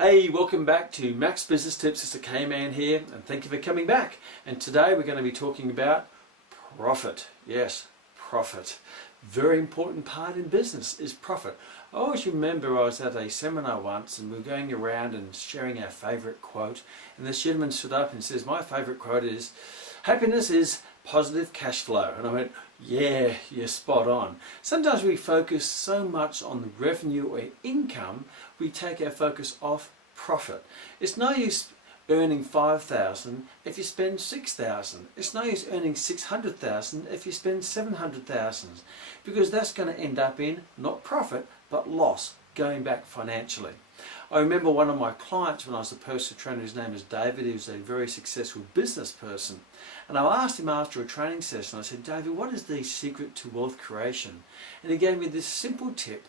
Hey, welcome back to Max Business Tips. It's the K-Man here, and thank you for coming back. And today we're going to be talking about profit. Yes, profit. Very important part in business is profit. I always remember I was at a seminar once and we were going around and sharing our favourite quote, and this gentleman stood up and says, my favourite quote is, happiness is positive cash flow. And I went, yeah, you're spot on. Sometimes we focus so much on the revenue or income, we take our focus off profit. It's no use earning 5,000 if you spend 6,000. It's no use earning 600,000 if you spend 700,000, because that's going to end up in not profit but loss going back financially. I remember one of my clients when I was a personal trainer, his name is David. He was a very successful business person, and I asked him after a training session, I said, David, what is the secret to wealth creation? And he gave me this simple tip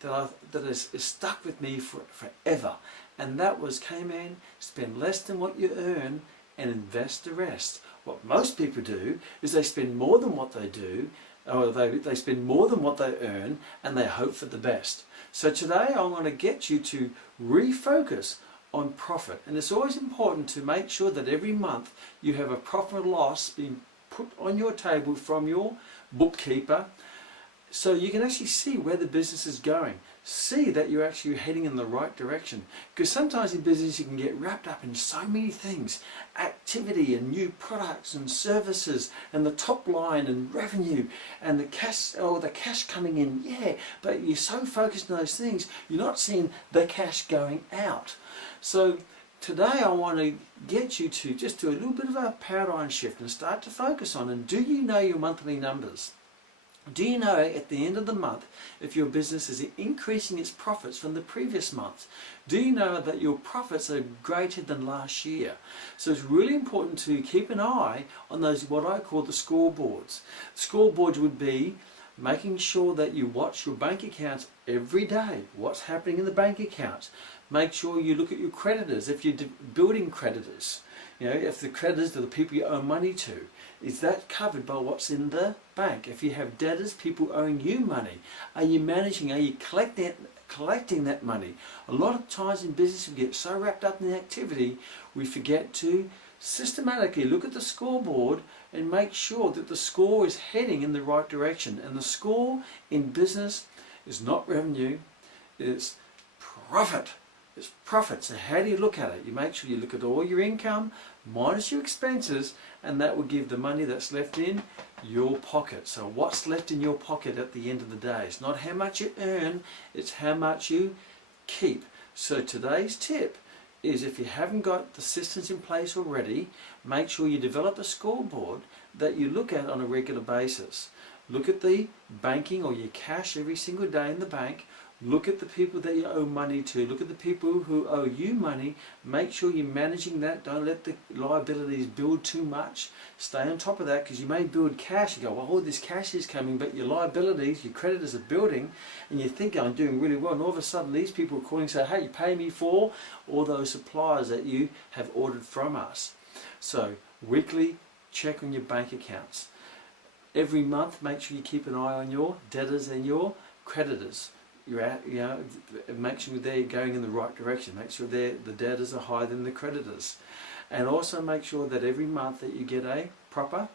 that is stuck with me forever, and that was, K-Man, spend less than what you earn and invest the rest. What most people do is they spend more than what they do, or they spend more than what they earn, and they hope for the best. So today I want to get you to refocus on profit, and it's always important to make sure that every month you have a profit or loss being put on your table from your bookkeeper, so you can actually see where the business is going. See that you're actually heading in the right direction. Because sometimes in business you can get wrapped up in so many things. Activity and new products and services and the top line and revenue and the cash coming in, yeah, but you're so focused on those things, you're not seeing the cash going out. So today I want to get you to just do a little bit of a paradigm shift and start to focus on, and do you know your monthly numbers? Do you know at the end of the month if your business is increasing its profits from the previous month? Do you know that your profits are greater than last year? So it's really important to keep an eye on those, what I call the scoreboards. Scoreboards would be making sure that you watch your bank accounts every day. What's happening in the bank accounts? Make sure you look at your creditors. If you're building creditors, you know, if the creditors are the people you owe money to, is that covered by what's in the bank? If you have debtors, people owing you money, are you managing, are you collecting that money? A lot of times in business we get so wrapped up in the activity we forget to systematically look at the scoreboard and make sure that the score is heading in the right direction. And the score in business is not revenue, it's profit. It's profit. So how do you look at it? You make sure you look at all your income minus your expenses, and that will give the money that's left in your pocket. So what's left in your pocket at the end of the day? It's not how much you earn, it's how much you keep. So today's tip is, if you haven't got the systems in place already, make sure you develop a scoreboard that you look at on a regular basis. Look at the banking or your cash every single day in the bank. Look at the people that you owe money to. Look at the people who owe you money. Make sure you're managing that. Don't let the liabilities build too much. Stay on top of that, because you may build cash. You go, well, all this cash is coming, but your liabilities, your creditors are building, and you think, I'm doing really well. And all of a sudden, these people are calling and say, hey, pay me for all those suppliers that you have ordered from us. So weekly, check on your bank accounts. Every month, make sure you keep an eye on your debtors and your creditors. Make sure they're going in the right direction. Make sure the debtors are higher than the creditors, and also make sure that every month that you get a proper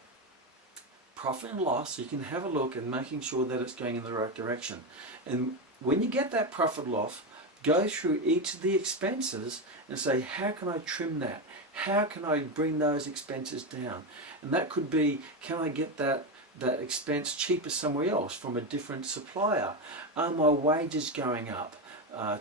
profit and loss, so you can have a look and making sure that it's going in the right direction. And when you get that profit loss, go through each of the expenses and say, how can I trim that? How can I bring those expenses down? And that could be, can I get that expense cheaper somewhere else from a different supplier? Are my wages going up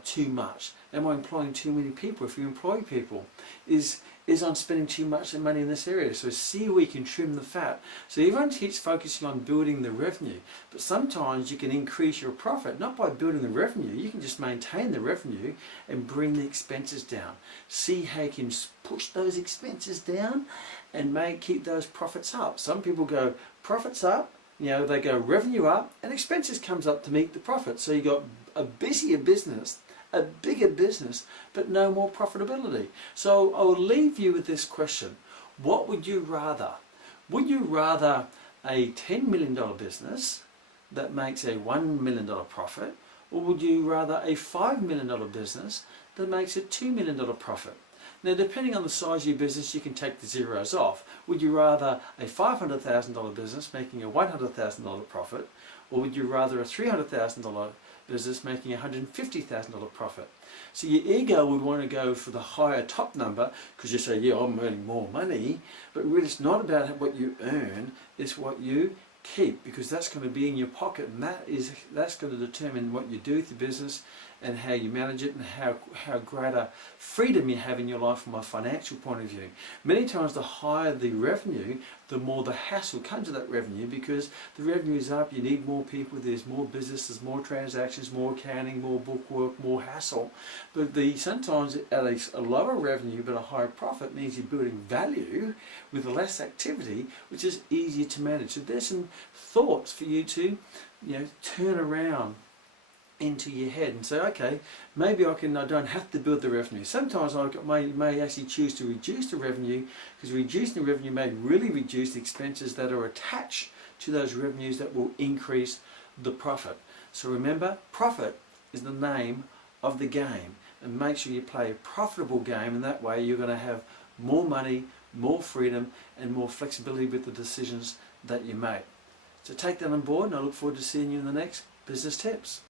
too much? Am I employing too many people? If you employ people, is I'm spending too much money in this area? So see where you can trim the fat. So everyone keeps focusing on building the revenue, but sometimes you can increase your profit not by building the revenue. You can just maintain the revenue and bring the expenses down. See how you can push those expenses down and keep those profits up. Some people go profits up, they go revenue up, and expenses comes up to meet the profit. So you got a busier business, a bigger business, but no more profitability. So I will leave you with this question. What would you rather? Would you rather a $10 million business that makes a $1 million profit, or would you rather a $5 million business that makes it $2 million profit. Now, depending on the size of your business, you can take the zeros off. Would you rather a $500,000 business making a $100,000 profit, or would you rather a $300,000 business making a $150,000 profit? So your ego would want to go for the higher top number because you say, yeah, I'm earning more money, but really it's not about what you earn, it's what you keep, because that's going to be in your pocket, and that's going to determine what you do with your business and how you manage it and how greater freedom you have in your life from a financial point of view. Many times the higher the revenue, the more the hassle comes to that revenue, because the revenue is up, you need more people, there's more business, there's more transactions, more accounting, more bookwork, more hassle. But sometimes at a lower revenue but a higher profit means you're building value with less activity, which is easier to manage. So there's some thoughts for you to turn around into your head and say, okay, maybe I don't have to build the revenue. Sometimes I may actually choose to reduce the revenue, because reducing the revenue may really reduce the expenses that are attached to those revenues that will increase the profit. So remember, profit is the name of the game, and make sure you play a profitable game, and that way you're going to have more money, more freedom and more flexibility with the decisions that you make. So take that on board, and I look forward to seeing you in the next Business Tips.